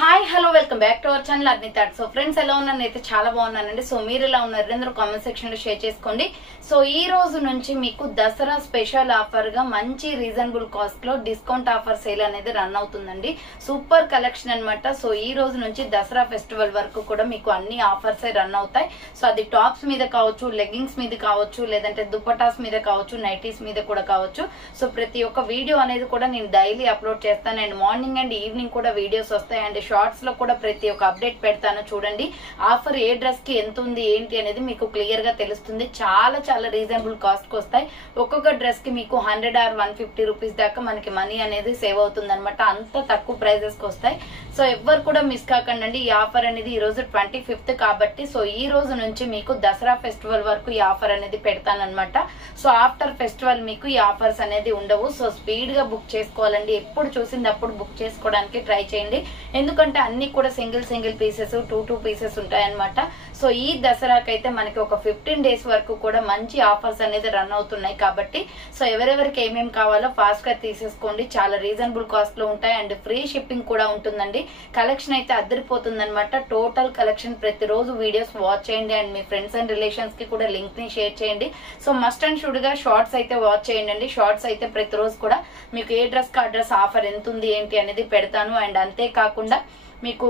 Hi hello welcome back to our channel అర్ని thought. So friends ఎలా ఉన్నాను అయితే చాలా బాగున్నానండి. సో మీరు ఎలా ఉన్నారు అందరూ కామెంట్ సెక్షన్ లో షేర్ చేసుకోండి. సో ఈ రోజు నుంచి మీకు దసరా స్పెషల్ ఆఫర్ గా మంచి రీజనబుల్ కాస్ట్ లో డిస్కౌంట్ ఆఫర్ సేల్ అనేది రన్ అవుతుందండి. సూపర్ కలెక్షన్ అన్నమాట. సో ఈ రోజు నుంచి దసరా ఫెస్టివల్ వరకు కూడా మీకు అన్ని ఆఫర్స్ రన్ అవుతాయి. సో అది టాప్స్ మీద కావచ్చు, లెగ్గింగ్స్ మీద కావచ్చు, లేదంటే దుపటాస్ మీద కావచ్చు, నైటీస్ మీద కూడా కావచ్చు. సో ప్రతి ఒక్క వీడియో అనేది కూడా నేను డైలీ అప్లోడ్ చేస్తాను అండ్ మార్నింగ్ అండ్ ఈవినింగ్ కూడా వీడియోస్ వస్తాయి అండ్ షార్ట్స్ లో కూడా ప్రతి ఒక్క అప్డేట్ పెడతాను. చూడండి ఆఫర్ ఏ డ్రెస్ కి ఎంత ఉంది ఏంటి అనేది మీకు క్లియర్ గా తెలుస్తుంది. చాలా చాలా రీజనబుల్ కాస్ట్ కి వస్తాయి. ఒక్కొక్క డ్రెస్ కి మీకు 100 or 150 రూపీస్ దాకా మనకి మనీ అనేది సేవ్ అవుతుంది అనమాట. అంత తక్కువ ప్రైజెస్ కి వస్తాయి. సో ఎవ్వరు కూడా మిస్ కాకండి. ఈ ఆఫర్ అనేది ఈ రోజు 25th కాబట్టి సో ఈ రోజు నుంచి మీకు దసరా ఫెస్టివల్ వరకు ఈ ఆఫర్ అనేది పెడతానమాట. సో ఆఫ్టర్ ఫెస్టివల్ మీకు ఈ ఆఫర్స్ అనేది ఉండవు. సో స్పీడ్ గా బుక్ చేసుకోవాలండి. ఎప్పుడు చూసింది అప్పుడు బుక్ చేసుకోవడానికి ట్రై చేయండి. ఎందుకంటే అన్ని కూడా సింగిల్ పీసెస్ 2 పీసెస్ ఉంటాయన్నమాట. సో ఈ దసరాకైతే మనకి ఒక 15 days వరకు కూడా మంచి ఆఫర్స్ అనేది రన్ అవుతున్నాయి కాబట్టి సో ఎవరెవరికి ఏమేమి కావాలో ఫాస్ట్ గా తీసేసుకోండి. చాలా రీజనబుల్ కాస్ట్ లో ఉంటాయి అండ్ ఫ్రీ షిప్పింగ్ కూడా ఉంటుందండి. కలెక్షన్ అయితే అద్దరిపోతుంది అనమాట. టోటల్ కలెక్షన్ ప్రతిరోజు వీడియోస్ వాచ్ చేయండి and me friends and relations కి కూడా లింక్ ని షేర్ చేయండి. సో మస్ట్ అండ్ షుడ్ గా షార్ట్స్ అయితే వాచ్ చేయండి. షార్ట్స్ అయితే ప్రతిరోజు కూడా మీకు ఏ డ్రెస్ కా డ్రెస్ ఆఫర్ ఎంత ఉంది ఏంటి అనేది పెడతాను అండ్ అంతేకాకుండా మీకు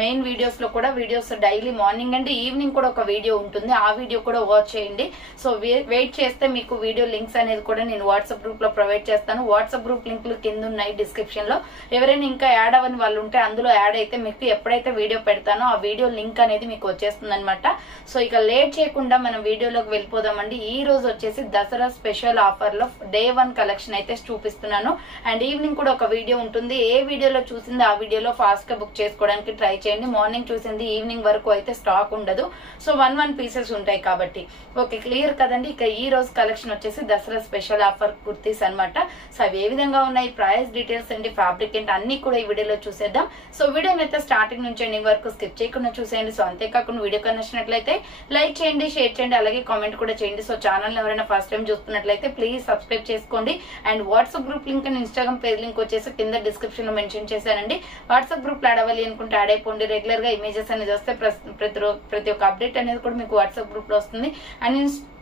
మెయిన్ వీడియోస్ లో కూడా videos daily morning and evening కూడా ఒక వీడియో ఉంటుంది. ఆ వీడియో కూడా వాచ్ చేయండి. సో వెయిట్ చేస్తే మీకు వీడియో లింక్స్ అనేది కూడా నేను వాట్సాప్ గ్రూప్ లో ప్రొవైడ్ చేస్తాను. వాట్సాప్ గ్రూప్ లింక్లు కింద ఉన్నాయి డిస్క్రిప్షన్ లో. ఎవరైనా ఇంకా యాడ్ అవ్వని వాళ్ళు ఉంటే అందులో యాడ్ అయితే మీకు ఎప్పుడైతే వీడియో పెడతానో ఆ వీడియో లింక్ అనేది మీకు వచ్చేస్తుంది అనమాట. సో ఇక లేట్ చేయకుండా మనం వీడియోలోకి వెళ్ళిపోదామండి. ఈ రోజు వచ్చేసి దసరా స్పెషల్ ఆఫర్ లో Day 1 కలెక్షన్ అయితే చూపిస్తున్నాను అండ్ ఈవినింగ్ కూడా ఒక వీడియో ఉంటుంది. ఏ వీడియోలో చూసింది ఆ వీడియోలో ఫాస్ట్ గా బుక్ చేసుకోవడానికి ట్రై చేయండి. మార్నింగ్ చూసింది ఈవినింగ్ వరకు అయితే స్టాక్ ఉండదు. సో 1 పీసెస్ ఉంటాయి కాబట్టి ఓకే క్లియర్ కదండి. ఇక ఈ రోజు కలెక్షన్ వచ్చేసి దసరా స్పెషల్ ఆఫర్ కుర్తీస్ అనమాట. సో అవి ఏ విధంగా ఉన్నాయి, ప్రైస్ డీటెయిల్స్ అండి, ఫ్యాబ్రిక్ ఏంటి అన్ని కూడా ఈ వీడియోలో చూసేద్దాం. సో వీడియోని అయితే స్టార్టింగ్ నుంచి ఎండింగ్ వరకు స్కిప్ చేయకుండా చూసేయండి. సో అంతేకాకుండా వీడియో నచ్చినట్లయితే లైక్ చేయండి, షేర్ చేయండి, అలాగే కామెంట్ కూడా చేయండి. సో ఛానల్ ఎవరైనా ఫస్ట్ టైం చూస్తున్నట్లయితే ప్లీజ్ సబ్స్క్రైబ్ చేసుకోండి and WhatsApp group link and Instagram page link వచ్చేసి కింద డిస్క్రిప్షన్ లో మెన్షన్ చేశానండి. వాట్సాప్ గ్రూప్ లో అడవాలి అనుకుంటే యాడ్ అయిపోండి. రెగ్యులర్ గా ఇమేజెస్ అనేది వస్తే ప్రతి ఒక్క అప్డేట్ అనేది కూడా మీకు వాట్సాప్ గ్రూప్ లో వస్తుంది అండ్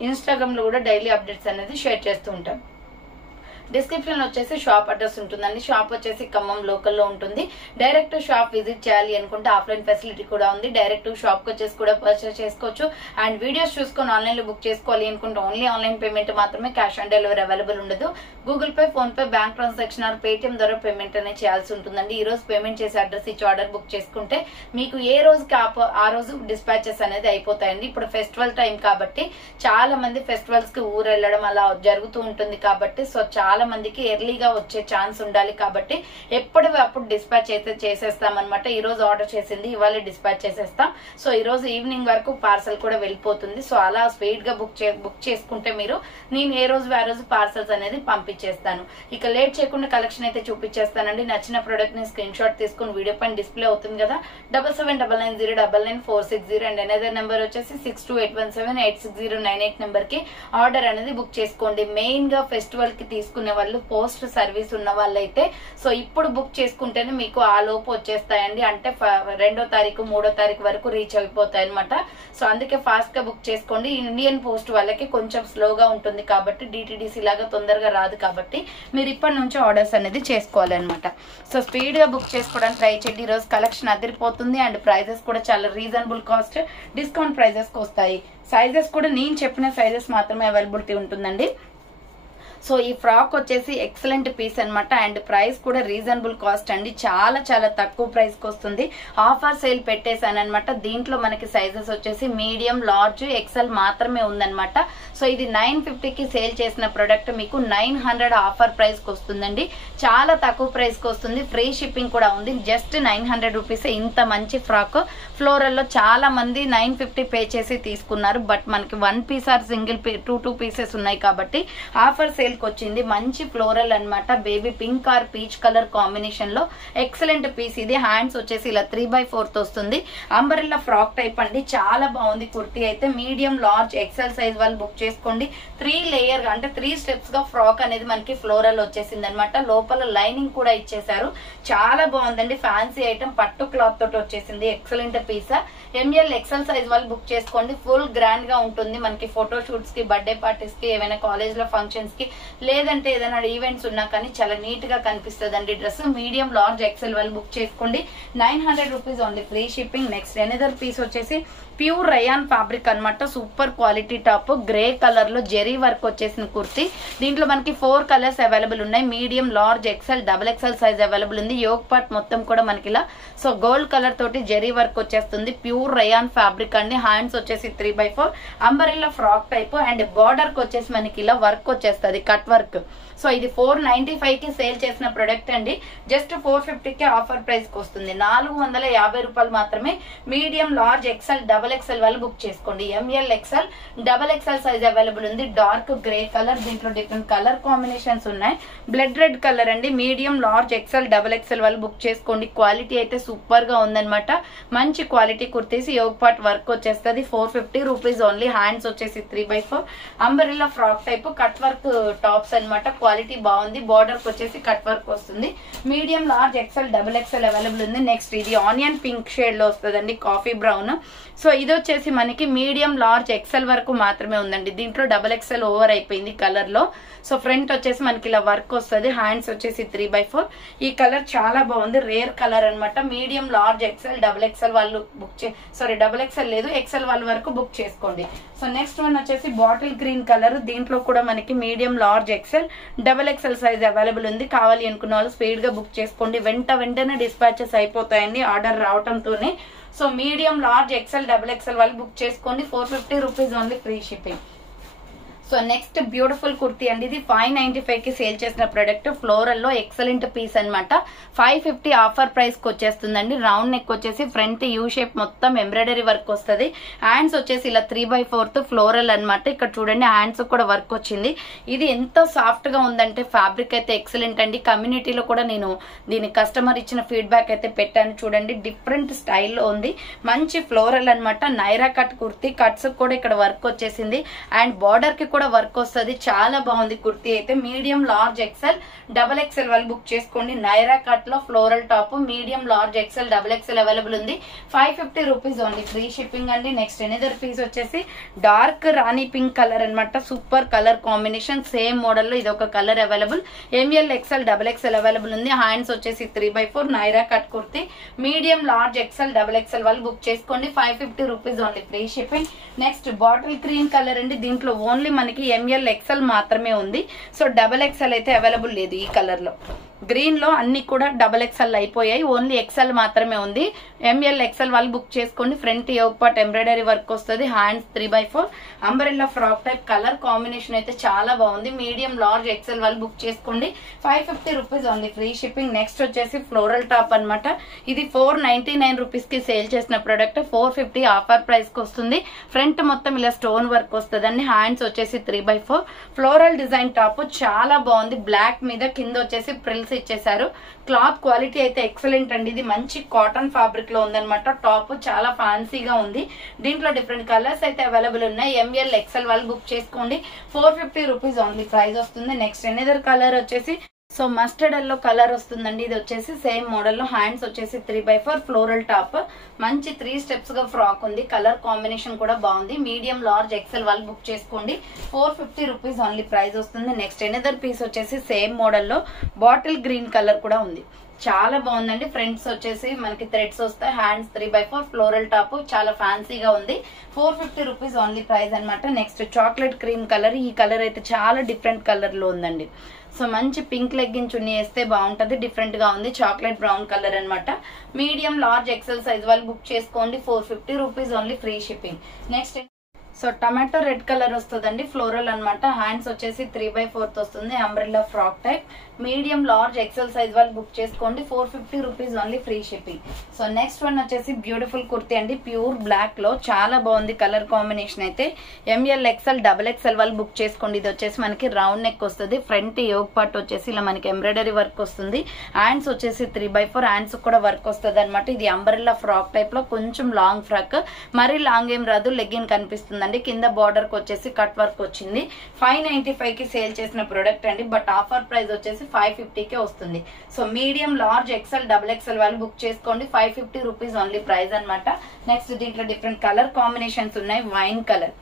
ఇన్స్టాగ్రామ్ లో కూడా డైలీ అప్డేట్స్ అనేది షేర్ చేస్తూ ఉంటాను. డిస్క్రిప్షన్ లో వచ్చేసి షాప్ అడ్రస్ ఉంటుందండి. షాప్ వచ్చేసి ఖమ్మం లోకల్లో ఉంటుంది. డైరెక్ట్ షాప్ విజిట్ చేయాలి అనుకుంటే ఆఫ్లైన్ ఫెసిలిటీ కూడా ఉంది. డైరెక్ట్ షాప్ కి వచ్చేసి కూడా పర్చేస్ చేసుకోవచ్చు అండ్ వీడియోస్ చూసుకొని ఆన్లైన్ లో బుక్ చేసుకోవాలి అనుకుంటే ఓన్లీ ఆన్లైన్ పేమెంట్ మాత్రమే, క్యాష్ ఆన్ డెలివరీ అవైలబుల్ ఉండదు. Google pay, phone pay, bank transaction are Paytm ద్వారా పేమెంట్ అనేది చేయాల్సి ఉంటుందండి. ఈ రోజు పేమెంట్ చేసి అడ్రస్ ఇచ్చి ఆర్డర్ బుక్ చేసుకుంటే మీకు ఏ రోజుకి ఆ రోజు డిస్పాచెస్ అనేది అయిపోతాయండి. ఇప్పుడు ఫెస్టివల్ టైం కాబట్టి చాలా మంది ఫెస్టివల్స్ కి ఊరు వెళ్ళడం అలా జరుగుతూ ఉంటుంది కాబట్టి సో చాలా మందికి ఎర్లీగా వచ్చే ఛాన్స్ ఉండాలి కాబట్టి ఎప్పటికప్పుడు డిస్పాచ్ అయితే చేసేస్తాం అనమాట. ఈ రోజు ఆర్డర్ చేసింది ఇవాళ డిస్పాచ్ చేసేస్తాం. సో ఈ రోజు ఈవినింగ్ వరకు పార్సల్ కూడా వెళ్ళిపోతుంది. సో అలా స్పీడ్ గా బుక్ చేసుకుంటే మీరు నేను ఏ రోజు ఆ రోజు పార్సల్స్ అనేది పంపించేస్తాను. ఇక లేట్ చేయకుండా కలెక్షన్ అయితే చూపించేస్తానండి. నచ్చిన ప్రొడక్ట్ ని స్క్రీన్ షాట్ తీసుకుని వీడియో పైన డిస్ప్లే అవుతుంది కదా 7799099460 అండ్ అనదర్ నెంబర్ వచ్చేసి 6281786098 నెంబర్ కి ఆర్డర్ అనేది బుక్ చేసుకోండి. మెయిన్ గా ఫెస్టివల్ కి తీసుకునే వాళ్ళు పోస్ట్ సర్వీస్ ఉన్న వాళ్ళైతే సో ఇప్పుడు బుక్ చేసుకుంటేనే మీకు ఆ లోపు వచ్చేస్తాయండి. అంటే 2వ తారీఖు 3వ తారీఖు వరకు రీచ్ అయిపోతాయి అనమాట. సో అందుకే ఫాస్ట్ గా బుక్ చేసుకోండి. ఇండియన్ పోస్ట్ వాళ్ళకి కొంచెం స్లోగా ఉంటుంది కాబట్టి డిటిడిసి లాగా తొందరగా రాదు కాబట్టి మీరు ఇప్పటి నుంచి ఆర్డర్స్ అనేది చేసుకోవాలన్నమాట. సో స్పీడ్ గా బుక్ చేసుకోవడానికి ట్రై చేయండి. ఈ రోజు కలెక్షన్ అదిరిపోతుంది అండ్ ప్రైజెస్ కూడా చాలా రీజనబుల్ కాస్ట్ డిస్కౌంట్ ప్రైజెస్ కి వస్తాయి. సైజెస్ కూడా నేను చెప్పిన సైజెస్ మాత్రమే అవైలబిలిటీ ఉంటుందండి. సో ఈ ఫ్రాక్ వచ్చేసి ఎక్సలెంట్ పీస్ అనమాట అండ్ ప్రైస్ కూడా రీజనబుల్ కాస్ట్ అండి. చాలా చాలా తక్కువ ప్రైస్ కి వస్తుంది. ఆఫర్ సేల్ పెట్టేశాను అనమాట. దీంట్లో మనకి సైజెస్ వచ్చేసి మీడియం, లార్జ్, ఎక్సెల్ మాత్రమే ఉందన్నమాట. సో ఇది 950 కి సేల్ చేసిన ప్రొడక్ట్ మీకు 900 ఆఫర్ ప్రైస్ కి వస్తుందండి. చాలా తక్కువ ప్రైస్ కి వస్తుంది. ఫ్రీ షిప్పింగ్ కూడా ఉంది. Just 900 rupees. ఇంత మంచి ఫ్రాక్ ఫ్లోరల్ లో చాలా మంది 950 పే చేసి తీసుకున్నారు. బట్ మనకి 1 పీస్ ఆర్ సింగిల్ 2 పీసెస్ ఉన్నాయి కాబట్టి ఆఫర్ సేల్ సేల్ కి వచ్చింది. మంచి ఫ్లోరల్ అన్నమాట, baby pink are peach colour combination లో ఎక్సలెంట్ పీస్ ఇది. హ్యాండ్స్ వచ్చేసి ఇలా 3/4 వస్తుంది. అంబరెల్లా ఫ్రాక్ టైప్ అండి, చాలా బాగుంది కుర్తీ అయితే. మీడియం లార్జ్ ఎక్సెల్ సైజ్ వాళ్ళు బుక్ చేసుకోండి. 3 లేయర్ గా అంటే 3 స్టెప్స్ గా ఫ్రాక్ అనేది మనకి ఫ్లోరల్ వచ్చేసింది అనమాట. లోపల లైనింగ్ కూడా ఇచ్చేసారు, చాలా బాగుందండి. ఫ్యాన్సీ ఐటమ్, పట్టు క్లాత్ తోటి వచ్చేసింది. Excellent piece. M L XL size వాళ్ళు బుక్ చేసుకోండి. ఫుల్ గ్రాండ్ గా ఉంటుంది మనకి ఫోటో షూట్స్ కి, బర్త్డే పార్టీస్ కి, ఏమైనా కాలేజ్ లో ఫంక్షన్స్ కి, లేదంటే ఏదైనా ఈవెంట్స్ ఉన్నా కానీ చాలా నీట్ గా కనిపిస్తుంది అండి డ్రెస్. మీడియం లార్జ్ ఎక్సెల్ వాళ్ళు బుక్ చేసుకోండి. 900 rupees only, free shipping. Next another piece వచ్చేసి ప్యూర్ రయాన్ ఫ్యాబ్రిక్ అనమాట, super quality top, grey colour లో జెరీ వర్క్ వచ్చేసిన కుర్తీ. దీంట్లో మనకి 4 కలర్స్ అవైలబుల్ ఉన్నాయి. Medium large XL double XL size available ఉంది. యోగ్ పార్ట్ మొత్తం కూడా మనకి ఇలా సో గోల్డ్ కలర్ తోటి జెరీ వర్క్ వచ్చేస్తుంది. ప్యూర్ రయాన్ ఫ్యాబ్రిక్ అండి. హ్యాండ్స్ వచ్చేసి 3/4 umbrella frock type and border కి వచ్చేసి మనకి ఇలా వర్క్ వచ్చేస్తుంది, కట్ వర్క్. సో ఇది 495 కి సేల్ చేసిన ప్రొడక్ట్ అండి. జస్ట్ 450 కి ఆఫర్ ప్రైస్ కి వస్తుంది. 450 రూపాయలు మాత్రమే. Medium large XL double XL వాళ్ళు బుక్ చేసుకోండి. M L XL double XL size available ఉంది. డార్క్ గ్రే కలర్, దీంట్లో డిఫరెంట్ కలర్ కాంబినేషన్స్ ఉన్నాయి. బ్లడ్ రెడ్ కలర్ అండి. Medium large XL double XL వాళ్ళు బుక్ చేసుకోండి. క్వాలిటీ అయితే సూపర్ గా ఉందన్నమాట. మంచి quality kurtis, yoke part work వచ్చేస్తుంది. 450 రూపీస్ ఓన్లీ. హ్యాండ్స్ వచ్చేసి 3/4 umbrella frock type cut work tops అనమాట. క్వాలిటీ బాగుంది. బార్డర్ వచ్చేసి కట్ వర్క్ వస్తుంది. Medium large XL double XL available ఉంది. నెక్స్ట్ ఇది ఆనియన్ పింక్ షేడ్ లో వస్తుందండి, కాఫీ బ్రౌన్. సో ఇది వచ్చేసి మనకి మీడియం లార్జ్ ఎక్సెల్ వరకు మాత్రమే ఉందండి. దీంట్లో డబుల్ ఎక్సెల్ ఓవర్ అయిపోయింది కలర్ లో. సో ఫ్రంట్ వచ్చేసి మనకి ఇలా వర్క్ వస్తుంది. హ్యాండ్స్ వచ్చేసి 3/4. ఈ కలర్ చాలా బాగుంది, రేర్ కలర్ అనమాట. Medium large XL double XL వాళ్ళు బుక్ డబుల్ ఎక్సెల్ లేదు, ఎక్సెల్ వాళ్ళ వరకు బుక్ చేసుకోండి. సో నెక్స్ట్ వన్ వచ్చేసి బాటిల్ గ్రీన్ కలర్. దీంట్లో కూడా మనకి medium large XL double XL size available ఉంది. కావాలి అనుకున్న వాళ్ళు స్పీడ్ గా బుక్ చేసుకోండి. వెంటనే డిస్పాచెస్ అయిపోతాయండి ఆర్డర్ రావడంతోనే. So medium large XL double XL వాళ్ళు బుక్ చేసుకోండి. 450 rupees only, free shipping. So next beautiful kurti అండి. ఇది 595 కి సేల్ చేసిన ప్రొడక్ట్. ఫ్లోరల్ లో ఎక్సలెంట్ పీస్ అనమాట. 550 ఆఫర్ ప్రైస్ కి వచ్చేస్తుందండి. రౌండ్ నెక్ వచ్చేసి ఫ్రంట్ యూ షేప్ మొత్తం ఎంబ్రాయిడరీ వర్క్ వస్తుంది. హ్యాండ్స్ వచ్చేసి ఇలా 3/4 ఫ్లోరల్ అనమాట. ఇక్కడ చూడండి హ్యాండ్స్ కూడా వర్క్ వచ్చింది. ఇది ఎంత సాఫ్ట్ గా ఉందంటే ఫ్యాబ్రిక్ అయితే ఎక్సలెంట్ అండి. కమ్యూనిటీలో కూడా నేను దీని కస్టమర్ ఇచ్చిన ఫీడ్బ్యాక్ అయితే పెట్టాను. చూడండి డిఫరెంట్ స్టైల్లో ఉంది. మంచి ఫ్లోరల్ అనమాట. నైరా కట్ కుర్తీ, కట్స్ కూడా ఇక్కడ వర్క్ వచ్చేసింది అండ్ బార్డర్ కి కూడా వర్క్ వస్తుంది. చాలా బాగుంది కుర్తీ అయితే. Medium large XL double XL వాళ్ళు బుక్ చేసుకోండి. నైరా కట్ లో floral top, medium large XL double XL available ఉంది. 550 రూపీస్ ఓన్లీ, ఫ్రీ షిప్పింగ్ అండి. నెక్స్ట్ ఎనదర్ పీస్ వచ్చేసి డార్క్ రాణి పింక్ కలర్ అనమాట. Super colour combination. Same model లో ఇది ఒక colour available. M L XL double XL available ఉంది. Hands వచ్చేసి 3/4 Naira cut kurti. Medium large XL double XL వాళ్ళు బుక్ చేసుకోండి. 550 rupees only, free shipping. Next bottle green colour అండి. దీంట్లో ఓన్లీ మనకి ఎంఎల్ ఎక్సెల్ మాత్రమే ఉంది. సో డబల్ ఎక్సెల్ అయితే అవైలబుల్ లేదు ఈ కలర్ లో. గ్రీన్ లో అన్ని కూడా డబల్ ఎక్సెల్ అయిపోయాయి, ఓన్లీ ఎక్సెల్ మాత్రమే ఉంది. ఎంఎల్ ఎక్సెల్ వాళ్ళు బుక్ చేసుకోండి. Front yoke part embroidery work వస్తుంది. Hands 3/4 umbrella frock type. Colour combination అయితే చాలా బాగుంది. మీడియం లార్జ్ ఎక్సెల్ వాళ్ళు బుక్ చేసుకోండి. 550 rupees only, free shipping. Next వచ్చేసి ఫ్లోరల్ టాప్ అనమాట. ఇది 499 రూపీస్ కి సేల్ చేసిన ప్రొడక్ట్. 450 ఆఫర్ ప్రైస్ కి వస్తుంది. ఫ్రంట్ మొత్తం ఇలా స్టోన్ వర్క్ వస్తుంది. హ్యాండ్స్ వచ్చేసి 3/4 ఫ్లోరల్ డిజైన్ టాప్. చాలా బాగుంది. బ్లాక్ మీద కింద వచ్చేసి ప్రిల్స్ ఇచ్చేసారు. క్లాత్ క్వాలిటీ అయితే ఎక్సలెంట్ అండి. ఇది మంచి కాటన్ ఫ్యాబ్రిక్ లో ఉందన్నమాట. టాప్ చాలా ఫ్యాన్సీగా ఉంది. దీంట్లో డిఫరెంట్ కలర్స్ అయితే అవైలబుల్ ఉన్నాయి. ఎంఎల్ ఎక్సెల్ వాళ్ళు బుక్ చేసుకోండి. 450 రూపీస్ ఓన్లీ ప్రైస్ వస్తుంది. నెక్స్ట్ ఎనదర్ కలర్ వచ్చేసి సో మస్టర్డ్ ఎల్లో కలర్ వస్తుందండి. ఇది వచ్చేసి సేమ్ మోడల్ లో. హ్యాండ్స్ వచ్చేసి 3/4 ఫ్లోరల్ టాప్. మంచి 3 స్టెప్స్ గా ఫ్రాక్ ఉంది. కలర్ కాంబినేషన్ కూడా బాగుంది. మీడియం లార్జ్ ఎక్సెల్ వాళ్ళు బుక్ చేసుకోండి. 450 రూపీస్ ఓన్లీ ప్రైస్ వస్తుంది. నెక్స్ట్ ఎనదర్ పీస్ వచ్చేసి సేమ్ మోడల్ లో బాటిల్ గ్రీన్ కలర్ కూడా ఉంది. చాలా బాగుందండి. ఫ్రంట్స్ వచ్చేసి మనకి థ్రెడ్స్ వస్తాయి. Hands 3/4 floral top. చాలా ఫ్యాన్సీగా ఉంది. 450 రూపీస్ ఓన్లీ ప్రైస్ అనమాట. Next chocolate cream colour. ఈ కలర్ అయితే చాలా డిఫరెంట్ కలర్ లో ఉందండి. సో మంచి పింక్ లెగ్గిన్ చున్నీ వేస్తే బాగుంటది. డిఫరెంట్ గా ఉంది. చాక్లెట్ బ్రౌన్ కలర్ అనమాట. మీడియం లార్జ్ ఎక్సెల్ సైజ్ వాళ్ళు బుక్ చేసుకోండి. 450 rupees only, free shipping. Next so tomato red colour వస్తుందండి, ఫ్లోరల్ అనమాట. హ్యాండ్స్ వచ్చేసి 3/4 వస్తుంది, umbrella frock type. Medium large XL size వాళ్ళు బుక్ చేసుకోండి, 450 rupees only, free shipping. So next one వచ్చేసి beautiful kurti అండి, ప్యూర్ బ్లాక్ లో చాలా బాగుంది కలర్ కాంబినేషన్ అయితే. ML XL XXL వాళ్ళు బుక్ చేసుకోండి. ఇది వచ్చేసి మనకి రౌండ్ నెక్ వస్తుంది, ఫ్రంట్ యోగ్ పార్ట్ వచ్చేసి ఇలా మనకి ఎంబ్రాయిడరీ వర్క్ వస్తుంది. హ్యాండ్స్ వచ్చేసి 3/4 హ్యాండ్స్ కూడా వర్క్ వస్తుంది అనమాట. ఇది అంబ్రెల్లా ఫ్రాక్ టైప్ లో కొంచెం లాంగ్ ఫ్రాక్, మరీ లాంగ్ ఏం రాదు, లెగ్గిన్ కనిపిస్తుందండి. కింద బార్డర్ కి వచ్చేసి కట్ వర్క్ వచ్చింది. 595 కి సేల్ చేసిన ప్రొడక్ట్ అండి, బట్ ఆఫర్ ప్రైస్ వచ్చేసి 550 కే వస్తుంది. So medium large XL XXL వాళ్ళు బుక్ చేసుకోండి, 550 రూపీస్ ఓన్లీ ప్రైస్ అనమాట. నెక్స్ట్ దీంట్లో డిఫరెంట్ కలర్ కాంబినేషన్స్ ఉన్నాయి. Wine colour,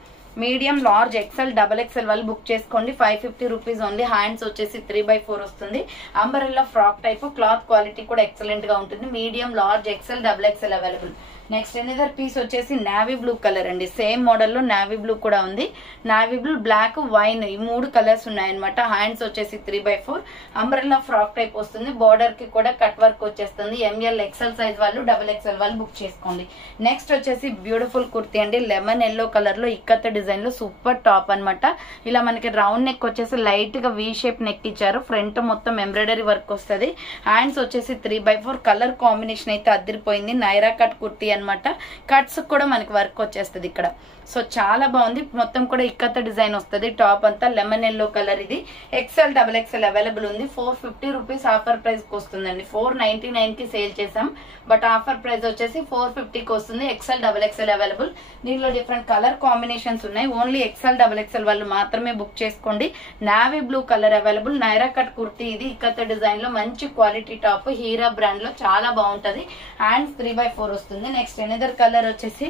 medium large XL XXL వాళ్ళు బుక్ చేసుకోండి, 550 రూపీస్ ఓన్లీ. హ్యాండ్స్ వచ్చేసి 3/4 వస్తుంది, umbrella frock type. Cloth quality కూడా ఎక్సలెంట్ గా ఉంటుంది. Medium large XL XXL available. Next another piece వచ్చేసి నావీ బ్లూ కలర్ అండి, సేమ్ మోడల్ లో నావీ బ్లూ కూడా ఉంది. నావీ బ్లూ, బ్లాక్, వైన్ ఈ 3 కలర్స్ ఉన్నాయన్నమాట. హ్యాండ్స్ వచ్చేసి 3/4 అంబ్రెల్లా ఫ్రాక్ టైప్ వస్తుంది. బార్డర్ కి కూడా కట్ వర్క్ వచ్చేస్తుంది. ML XL సైజ్ వాళ్ళు XXL వాళ్ళు బుక్ చేసుకోండి. నెక్స్ట్ వచ్చేసి బ్యూటిఫుల్ కుర్తీ అండి, లెమన్ ఎల్లో కలర్ లో ఇక్కత్ డిజైన్ లో సూపర్ టాప్ అనమాట. ఇలా మనకి రౌండ్ నెక్ వచ్చేసి లైట్ గా వి షేప్ నెక్ ఇచ్చారు, ఫ్రంట్ మొత్తం ఎంబ్రాయిడరీ వర్క్ వస్తుంది. హ్యాండ్స్ వచ్చేసి 3/4 కలర్ కాంబినేషన్ అయితే అదిరిపోయింది. నైరా కట్ కుర్తీ అనమాట. కట్స్ కూడా మనకి వర్క్ వచ్చేస్తుంది ఇక్కడ. సో చాలా బాగుంది, మొత్తం కూడా ఇక్కత డిజైన్ వస్తుంది. టాప్ అంతా లెమన్ ఎల్లో కలర్. ఇది XL XXL అవైలబుల్ ఉంది. 450 రూపీస్ ఆఫర్ ప్రైస్ కి వస్తుందండి. 499 కి సేల్ చేసాం, బట్ ఆఫర్ ప్రైస్ వచ్చేసి 450 కి వస్తుంది. XL XXL available. దీనిలో డిఫరెంట్ కలర్ కాంబినేషన్స్ ఉన్నాయి. ఓన్లీ XL XXL వాళ్ళు మాత్రమే బుక్ చేసుకోండి. Navy blue colour available. Naira cut kurti, ఇది ఇక్కత డిజైన్ లో మంచి క్వాలిటీ టాప్, హీరా బ్రాండ్ లో చాలా బాగుంటది. హ్యాండ్స్ 3/4 వస్తుంది. నెక్స్ట్ ఎనదర్ కలర్ వచ్చేసి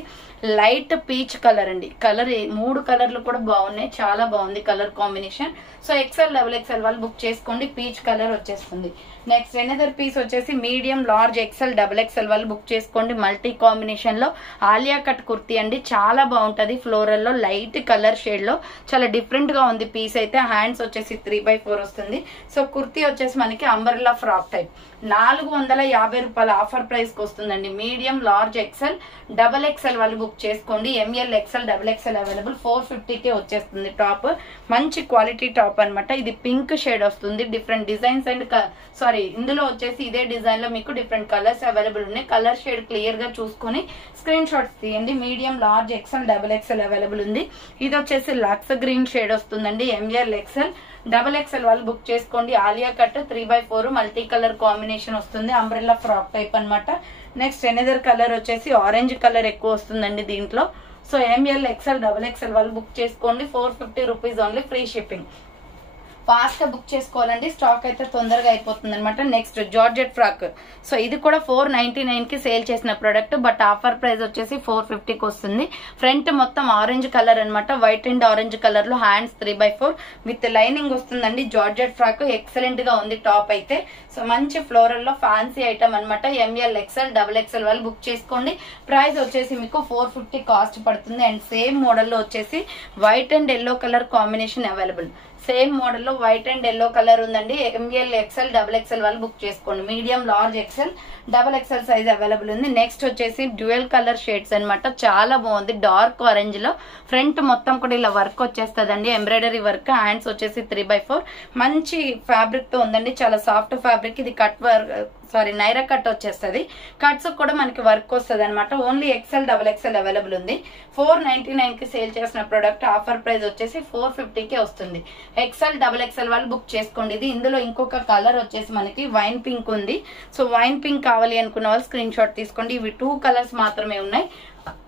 లైట్ పీచ్ కలర్ అండి. కలర్ 3 కలర్లు కూడా బాగున్నాయి, చాలా బాగుంది colour combination. So XL XXL వాళ్ళు బుక్ చేసుకోండి, పీచ్ కలర్ వచ్చేస్తుంది. నెక్స్ట్ ఎనదర్ పీస్ వచ్చేసి మీడియం లార్జ్ XL XXL వాళ్ళు బుక్ చేసుకోండి. మల్టీ కాంబినేషన్ లో ఆలియా కట్ కుర్తీ అండి, చాలా బాగుంటది. ఫ్లోరల్ లో లైట్ కలర్ షేడ్ లో చాలా డిఫరెంట్ గా ఉంది పీస్ అయితే. హ్యాండ్స్ వచ్చేసి 3/4 వస్తుంది. సో కుర్తీ వచ్చేసి మనకి అంబరెల్లా ఫ్రాక్ టైప్. 450 రూపాయల ఆఫర్ ప్రైస్ కి వస్తుందండి. మీడియం లార్జ్ XL XXL వాళ్ళు బుక్ చేసుకోండి. ML XL XXL available. 450 కే వచ్చేస్తుంది. టాప్ మంచి క్వాలిటీ టాప్ అనమాట. ఇది పింక్ షేడ్ వస్తుంది. డిఫరెంట్ డిజైన్స్ అండ్ ఇందులో వచ్చేసి ఇదే డిజైన్ లో మీకు డిఫరెంట్ కలర్స్ అవైలబుల్ ఉన్నాయి. కలర్ షేడ్ క్లియర్ గా చూసుకుని స్క్రీన్ షాట్స్ తీయండి. Medium large XL XXL available ఉంది. ఇది వచ్చేసి లక్స్ గ్రీన్ షేడ్ వస్తుందండి. ML XL XXL వాళ్ళు బుక్ చేసుకోండి. Alia cut 3/4 multi colour combination వస్తుంది. అంబ్రెల్లా ఫ్రాక్ టైప్ అనమాట. నెక్స్ట్ ఎనదర్ కలర్ వచ్చేసి ఆరెంజ్ కలర్ ఎక్కువ వస్తుందండి దీంట్లో. సో ML XL XXL వాళ్ళు బుక్ చేసుకోండి, 450 rupees only, free shipping. Fast గా బుక్ చేసుకోవాలండి, స్టాక్ అయితే తొందరగా అయిపోతుంది అనమాట. Next georgette frock. సో ఇది కూడా 499 కి సేల్ చేసిన ప్రొడక్ట్, బట్ ఆఫర్ ప్రైస్ వచ్చేసి 450 కి వస్తుంది. ఫ్రంట్ మొత్తం ఆరెంజ్ కలర్ అనమాట, వైట్ అండ్ ఆరెంజ్ కలర్ లో. హ్యాండ్స్ 3/4 విత్ లైనింగ్ వస్తుందండి. జార్జెట్ ఫ్రాక్ ఎక్సలెంట్ గా ఉంది టాప్ అయితే. సో మంచి ఫ్లోరల్ లో ఫ్యాన్సీ ఐటమ్ అనమాట. ML XL XXL వాళ్ళు బుక్ చేసుకోండి. ప్రైస్ వచ్చేసి మీకు 450 కాస్ట్ పడుతుంది. అండ్ సేమ్ మోడల్ లో వచ్చేసి white and yellow colour combination available. Same model లో వైట్ అండ్ ఎల్లో కలర్ ఉందండి. ML XL XXL వాళ్ళు బుక్ చేసుకోండి. Medium large XL XXL size available ఉంది. నెక్స్ట్ వచ్చేసి డ్యూయల్ కలర్ షేడ్స్ అనమాట, చాలా బాగుంది. డార్క్ ఆరెంజ్ లో ఫ్రంట్ మొత్తం కూడా ఇలా వర్క్ వచ్చేస్తుందండి, ఎంబ్రాయిడరీ వర్క్. హ్యాండ్స్ వచ్చేసి 3/4 మంచి ఫ్యాబ్రిక్ తో ఉందండి, చాలా సాఫ్ట్ ఫ్యాబ్రిక్. ఇది కట్ వర్క్ నైరా కట్ వచ్చేస్తుంది. కట్స్ కూడా మనకి వర్క్ వస్తుంది అనమాట. ఓన్లీ XL XXL అవైలబుల్ ఉంది. 499 కి సేల్ చేసిన ప్రొడక్ట్ ఆఫర్ ప్రైస్ వచ్చేసి 450 కే వస్తుంది. XL XXL వాళ్ళు బుక్ చేసుకోండి. ఇది ఇందులో ఇంకొక కలర్ వచ్చేసి మనకి వైన్ పింక్ ఉంది. సో వైన్ పింక్ కావాలి అనుకున్న వాళ్ళు స్క్రీన్ షాట్ తీసుకోండి. ఇవి 2 కలర్స్ మాత్రమే ఉన్నాయి,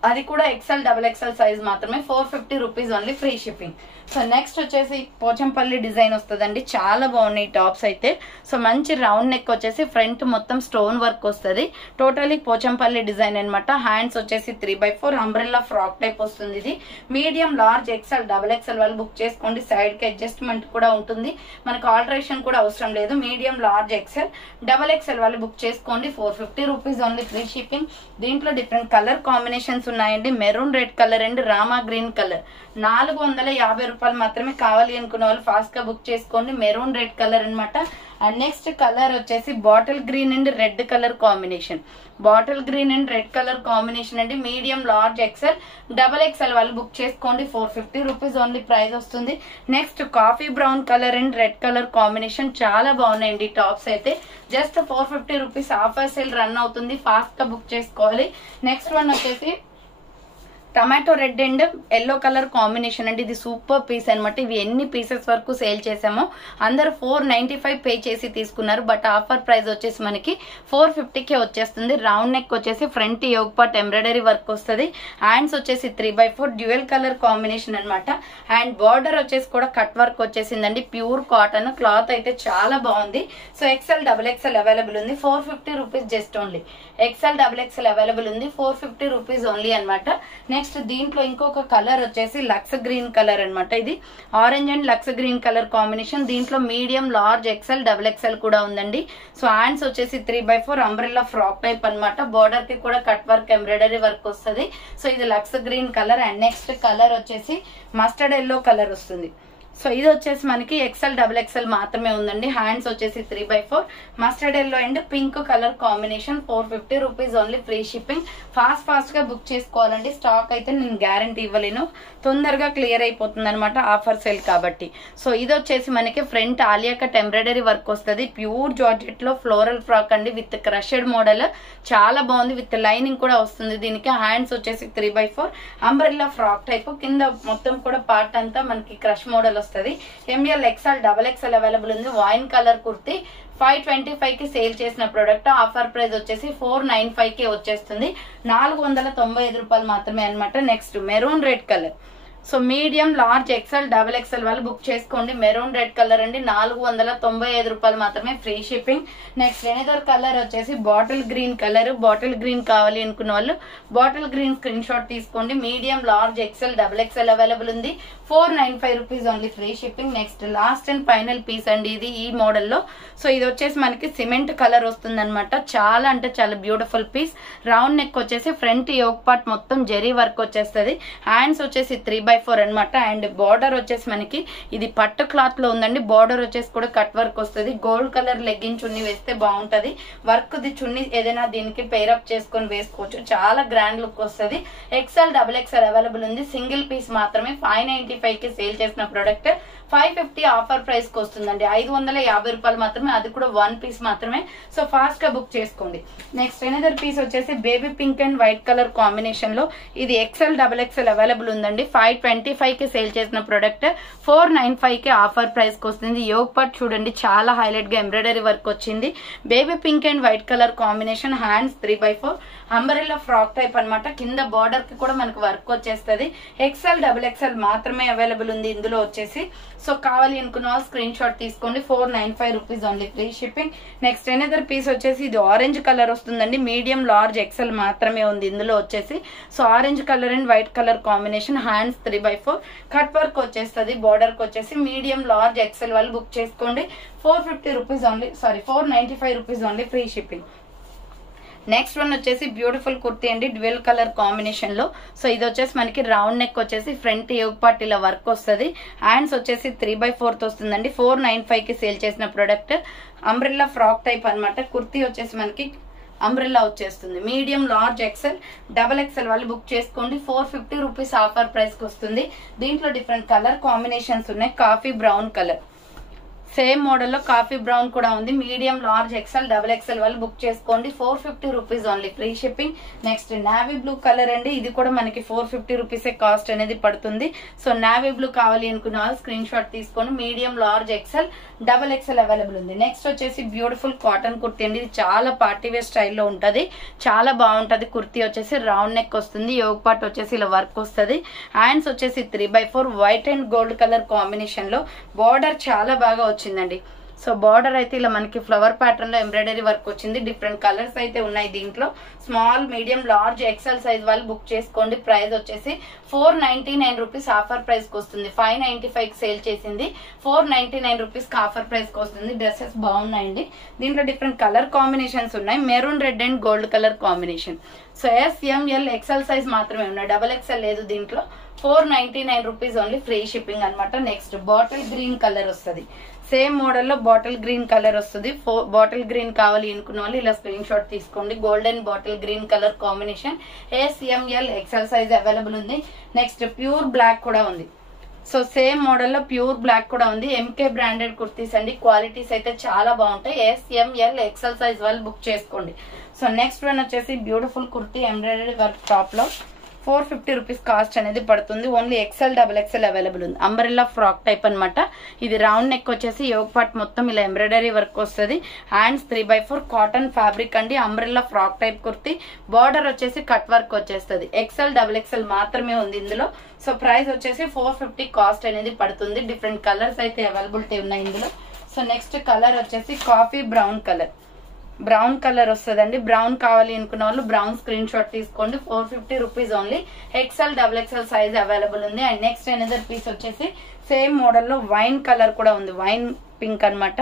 అది కూడా XL XXL సైజ్ మాత్రమే. 450 rupees only, free shipping. So next వచ్చేసి పోచంపల్లి డిజైన్ వస్తుందండి, చాలా బాగున్నాయి టాప్స్ అయితే. సో మంచి రౌండ్ నెక్ వచ్చేసి ఫ్రంట్ మొత్తం స్టోన్ వర్క్ వస్తుంది. టోటలీ పోచంపల్లి డిజైన్ అనమాట. హ్యాండ్స్ వచ్చేసి 3/4 అంబ్రెల్లా ఫ్రాక్ టైప్ వస్తుంది. ఇది మీడియం లార్జ్ XL XXL వాళ్ళు బుక్ చేసుకోండి. సైడ్ కి అడ్జస్ట్మెంట్ కూడా ఉంటుంది, మనకు ఆల్టరేషన్ కూడా అవసరం లేదు. మీడియం లార్జ్ XL XXL వాళ్ళు బుక్ చేసుకోండి. 450 రూపీస్ ఓన్లీ, ఫ్రీ షిప్పింగ్. దీంట్లో డిఫరెంట్ కలర్ కాంబినేషన్స్ ఉన్నాయండి. Maroon red colour and Rama green colour. 450 రూపాయలు మాత్రమే. కావాలి అనుకున్న వాళ్ళు ఫాస్ట్ గా బుక్ చేసుకోండి. మెరూన్ రెడ్ కలర్ అనమాట. అండ్ నెక్స్ట్ కలర్ వచ్చేసి bottle green and red colour combination. Bottle green and red colour combination అండి. Medium, large, XL, double XL వాళ్ళు బుక్ చేసుకోండి. 450 రూపీస్ ఓన్లీ ప్రైస్ వస్తుంది. Next coffee brown colour and red colour combination చాలా బాగున్నాయండి tops అయితే. Just 450 rupees offer sale run అవుతుంది, fast గా book చేసుకోవాలి. నెక్స్ట్ వన్ వచ్చేసి tomato red and yellow colour combination అండి. ఇది సూపర్ పీస్ అనమాట. ఇవి ఎన్ని పీసెస్ వరకు సేల్ చేసామో అందరూ 495 పే చేసి తీసుకున్నారు. బట్ ఆఫర్ ప్రైస్ వచ్చేసి మనకి 450కే వచ్చేస్తుంది. రౌండ్ నెక్ వచ్చేసి front yoke part embroidery work వస్తుంది. హ్యాండ్స్ వచ్చేసి 3/4 డ్యూయల్ కలర్ కాంబినేషన్ అనమాట. అండ్ బార్డర్ వచ్చేసి కూడా కట్ వర్క్ వచ్చేసిందండి. ప్యూర్ కాటన్ క్లాత్ అయితే చాలా బాగుంది. So XL, double XL available ఉంది. 450 rupees just only. XL, double XL available ఉంది. 450 రూపీస్ ఓన్లీ అనమాట. నెక్స్ట్ దీంట్లో ఇంకొక కలర్ వచ్చేసి లక్స్ గ్రీన్ కలర్ అనమాట. ఇది orange and lux green colour combination. దీంట్లో medium, large, XL, double XL కూడా ఉందండి. సో హ్యాండ్స్ వచ్చేసి 3/4 అంబ్రెల్లా ఫ్రాక్ టైప్ అనమాట. బార్డర్ కి కూడా కట్ వర్క్ ఎంబ్రాయిడరీ వర్క్ వస్తుంది. సో ఇది lux green colour. And next colour వచ్చేసి మస్టర్డ్ ఎల్లో కలర్ వస్తుంది. సో ఇది వచ్చేసి మనకి ఎక్సెల్, డబుల్ ఎక్సెల్ మాత్రమే ఉందండి. హ్యాండ్స్ వచ్చేసి 3/4 mustard yellow and pink colour combination. 450 rupees only, free shipping. Fast గా బుక్ చేసుకోవాలండి. స్టాక్ అయితే నేను గ్యారంటీ ఇవ్వలేను, తొందరగా క్లియర్ అయిపోతుంది అనమాట ఆఫర్ సేల్ కాబట్టి. సో ఇది వచ్చేసి మనకి front Alia cut embroidery work వస్తుంది. ప్యూర్ జార్జెట్ లో ఫ్లోరల్ ఫ్రాక్ అండి విత్ క్రషెడ్ మోడల్. చాలా బాగుంది. విత్ లైనింగ్ కూడా వస్తుంది దీనికి. హ్యాండ్స్ వచ్చేసి 3/4 అంబ్రెల్లా ఫ్రాక్ టైప్. కింద మొత్తం కూడా పార్ట్ అంతా మనకి క్రష్ మోడల్ వస్తుంది. M L, XL, double XL available ఉంది. వైన్ కలర్ కుర్తి 525 కి సేల్ చేసిన ప్రొడక్ట్ ఆఫర్ ప్రైస్ వచ్చేసి 495 కి వచ్చేస్తుంది. 495 రూపాయలు మాత్రమే అనమాట. Next maroon red colour. So medium, large, XL, double XL వాళ్ళు బుక్ చేసుకోండి. మెరూన్ రెడ్ కలర్ అండి. 495 రూపాయలు మాత్రమే, free shipping. Next another colour వచ్చేసి bottle green colour. Bottle green కావాలి అనుకున్న వాళ్ళు బాటిల్ గ్రీన్ స్క్రీన్ షాట్ తీసుకోండి. Medium, large, XL, double XL available ఉంది. 495 rupees only, free shipping. Next last and final piece అండి ఇది ఈ మోడల్లో. సో ఇది వచ్చేసి మనకి సిమెంట్ కలర్ వస్తుంది అనమాట. చాలా అంటే చాలా బ్యూటిఫుల్ పీస్. రౌండ్ నెక్ వచ్చేసి ఫ్రంట్ యోగ్ పార్ట్ మొత్తం జెరీ వర్క్ వచ్చేస్తుంది. హ్యాండ్స్ వచ్చేసి 3/4 అనమాట. అండ్ బార్డర్ వచ్చేసి మనకి ఇది పట్టు క్లాత్ లో ఉందండి. బార్డర్ వచ్చేసి కూడా కట్ వర్క్ వస్తుంది. గోల్డ్ కలర్ లెగ్గిన్ చున్నీ వేస్తే బాగుంటది. వర్క్ ది చున్నీ ఏదైనా దీనికి పేరప్ చేసుకొని వేసుకోవచ్చు. చాలా గ్రాండ్ లుక్ వస్తుంది. ఎక్సెల్, డబుల్ ఎక్సెల్ అవైలబుల్ ఉంది. సింగిల్ పీస్ మాత్రమే. 595 కి సేల్ చేసిన ప్రొడక్ట్ 550 ఆఫర్ ప్రైస్ కి వస్తుందండి. 550 రూపాయలు మాత్రమే, అది కూడా 1 పీస్ మాత్రమే. సో ఫాస్ట్ గా బుక్ చేసుకోండి. నెక్స్ట్ ఎనదర్ పీస్ వచ్చేసి baby pink and white colour combination లో. ఇది ఎక్సెల్, డబుల్ ఎక్సెల్ అవైలబుల్ ఉందండి. 525 కి సేల్ చేసిన ప్రొడక్ట్ 495 కి ఆఫర్ ప్రైస్ కి వస్తుంది. యోగ్ పార్ట్ చూడండి చాలా హైలైట్ గా ఎంబ్రాయిడరీ వర్క్ వచ్చింది. Baby pink and white colour combination. Hands 3/4 umbrella frock type అనమాట. కింద బార్డర్ కి కూడా మనకు వర్క్ వచ్చేస్తుంది. ఎక్సెల్, డబుల్ ఎక్సెల్ మాత్రమే అవైలబుల్ ఉంది ఇందులో వచ్చేసి. సో కావాలి అనుకున్న స్క్రీన్ షాట్ తీసుకోండి. 495 rupees only, free shipping. Next another piece వచ్చేసి ఇది ఆరెంజ్ కలర్ వస్తుందండి. మీడియం, లార్జ్, ఎక్సెల్ మాత్రమే ఉంది ఇందులో వచ్చేసి. So orange colour and white colour combination. Hands 3/4 cut work వచ్చేస్తుంది. బార్డర్ కి వచ్చేసి మీడియం, లార్జ్, ఎక్సెల్ వాళ్ళు బుక్ చేసుకోండి. 450 rupees only, 495 rupees only, free shipping. Next one వచ్చేసి బ్యూటిఫుల్ కుర్తీ అండి డ్యూయల్ కలర్ కాంబినేషన్ లో. సో ఇది వచ్చేసి మనకి రౌండ్ నెక్ వచ్చేసి ఫ్రంట్ యోగ్ పార్ట్ ఇలా వర్క్ వస్తుంది. హ్యాండ్స్ వచ్చేసి 3/4 వస్తుందండి. 495 కి సేల్ చేసిన ప్రొడక్ట్. అంబ్రెల్లా ఫ్రాక్ టైప్ అనమాట. కుర్తీ వచ్చేసి మనకి అంబ్రెల్లా వచ్చేస్తుంది. Medium, large, XL, double XL వాళ్ళు బుక్ చేసుకోండి. 450 రూపీస్ ఆఫర్ ప్రైస్ కి వస్తుంది. దీంట్లో డిఫరెంట్ కలర్ కాంబినేషన్స్ ఉన్నాయి. Coffee brown colour, same model లో కాఫీ బ్రౌన్ కూడా ఉంది. Medium, large, XL, double XL వాళ్ళు బుక్ చేసుకోండి. 450 rupees only, free shipping. Next navy blue colour అండి. ఇది కూడా మనకి 450 రూపీసే కాస్ట్ అనేది పడుతుంది. సో నావీ బ్లూ కావాలి అనుకున్న వాళ్ళు స్క్రీన్ షాట్ తీసుకొని. Medium, large, XL, double XL available ఉంది. నెక్స్ట్ వచ్చేసి బ్యూటిఫుల్ కాటన్ కుర్తీ అండి. ఇది చాలా పార్టీ వేర్ స్టైల్లో ఉంటది. చాలా బాగుంటది. కుర్తీ వచ్చేసి రౌండ్ నెక్ వస్తుంది. యోగ్ పార్ట్ వచ్చేసి ఇలా వర్క్ వస్తుంది. హ్యాండ్స్ వచ్చేసి 3/4 white and gold colour combination లో. బార్డర్ చాలా బాగా వచ్చిందండి. సో బార్డర్ అయితే ఇలా మనకి ఫ్లవర్ ప్యాటర్న్ లో ఎంబ్రాయిడరీ వర్క్ వచ్చింది. డిఫరెంట్ కలర్స్ అయితే ఉన్నాయి దీంట్లో. Small, medium, large, XL size వాళ్ళు బుక్ చేసుకోండి. ప్రైస్ వచ్చేసి 499 రూపీస్ ఆఫర్ ప్రైస్ కి వస్తుంది. 595 కి సేల్ చేసింది. 499 రూపీస్ కి ఆఫర్ ప్రైస్ కి వస్తుంది. డ్రెస్సెస్ బాగున్నాయండి. దీంట్లో డిఫరెంట్ కలర్ కాంబినేషన్స్ ఉన్నాయి. Maroon red and gold colour combination. So S, M L, XL size మాత్రమే ఉన్నాయి. డబల్ ఎక్సెల్ లేదు దీంట్లో. 499 రూపీస్ ఓన్లీ, ఫ్రీ షిప్పింగ్ అనమాట. నెక్స్ట్ బాటిల్ గ్రీన్ కలర్ వస్తుంది. సేమ్ మోడల్లో బాటిల్ గ్రీన్ కలర్ వస్తుంది. బాటిల్ గ్రీన్ కావాలి అనుకున్న వాళ్ళు ఇలా స్క్రీన్ షాట్ తీసుకోండి. Golden bottle green colour combination. SML XL size available ఉంది. నెక్స్ట్ ప్యూర్ బ్లాక్ కూడా ఉంది. సో సేమ్ మోడల్లో ప్యూర్ బ్లాక్ కూడా ఉంది. MK బ్రాండెడ్ కుర్తీస్ అండి. క్వాలిటీస్ అయితే చాలా బాగుంటాయి. SML XL సైజ్ వాళ్ళు బుక్ చేసుకోండి. సో నెక్స్ట్ వన్ వచ్చేసి beautiful kurti embroidery work top లో 450 రూపీస్ కాస్ట్ అనేది పడుతుంది. ఓన్లీ XL XXL అవైలబుల్ ఉంది. అంబ్రెల్లా ఫ్రాక్ టైప్ అనమాట. ఇది రౌండ్ నెక్ వచ్చేసి యోగ్ పార్ట్ మొత్తం ఇలా ఎంబ్రాయిడరీ వర్క్ వస్తుంది. హ్యాండ్స్ 3/4 కాటన్ ఫ్యాబ్రిక్ అండి. Umbrella frock type kurti. Border వచ్చేసి కట్ వర్క్ వచ్చేస్తుంది. XL XXL మాత్రమే ఉంది ఇందులో. సో ప్రైస్ వచ్చేసి 450 కాస్ట్ అనేది పడుతుంది. డిఫరెంట్ కలర్స్ అయితే అవైలబిలిటీ ఉన్నాయి ఇందులో. సో నెక్స్ట్ కలర్ వచ్చేసి coffee brown colour. Brown colour వస్తుందండి. బ్రౌన్ కావాలి అనుకున్న వాళ్ళు బ్రౌన్ స్క్రీన్ షాట్ తీసుకోండి. 450 rupees only. XL XXL size available ఉంది. అండ్ నెక్స్ట్ అనదర్ పీస్ వచ్చేసి సేమ్ మోడల్లో వైన్ కలర్ కూడా ఉంది. వైన్ పింక్ అనమాట.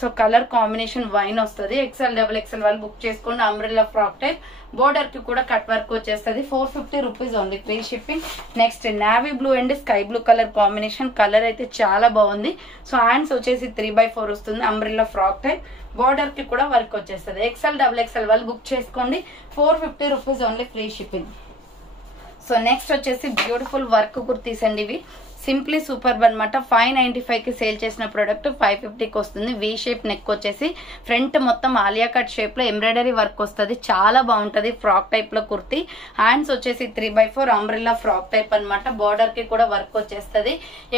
సో కలర్ కాంబినేషన్ వైన్ వస్తుంది. XL XXL వాళ్ళు బుక్ చేసుకోండి. Umbrella frock type. బోర్డర్ కి కూడా కట్ వర్క్ వచ్చేస్తుంది. 450 rupees only. Free shipping. Next navy blue and sky blue colour combination. Colour అయితే చాలా బాగుంది. సో హ్యాండ్స్ వచ్చేసి 3/4 వస్తుంది. Umbrella frock type. బోర్డర్ కి కూడా వర్క్ వచ్చేస్తుంది. XL XXL వాళ్ళు బుక్ చేసుకోండి. 450 rupees only. Free shipping. So next వచ్చేసి బ్యూటిఫుల్ వర్క్ కుర్తీస్ అండి. ఇవి సింప్లీ సూపర్బ్ అనమాట. 595 కి సేల్ చేసిన ప్రోడక్ట్ 550కి వస్తుంది. వి షేప్ నెక్ వచ్చేసి ఫ్రంట్ మొత్తం ఆలియా కట్ షేప్ లో ఎంబ్రాయిడరీ వర్క్ వస్తుంది. చాలా బాగుంటది. ఫ్రాక్ టైప్ లో కుర్తీ. హ్యాండ్స్ వచ్చేసి 3/4 అంబ్రెల్లా ఫ్రాక్ టైప్ అనమాట. బార్డర్ కి కూడా వర్క్ వచ్చేస్తుంది.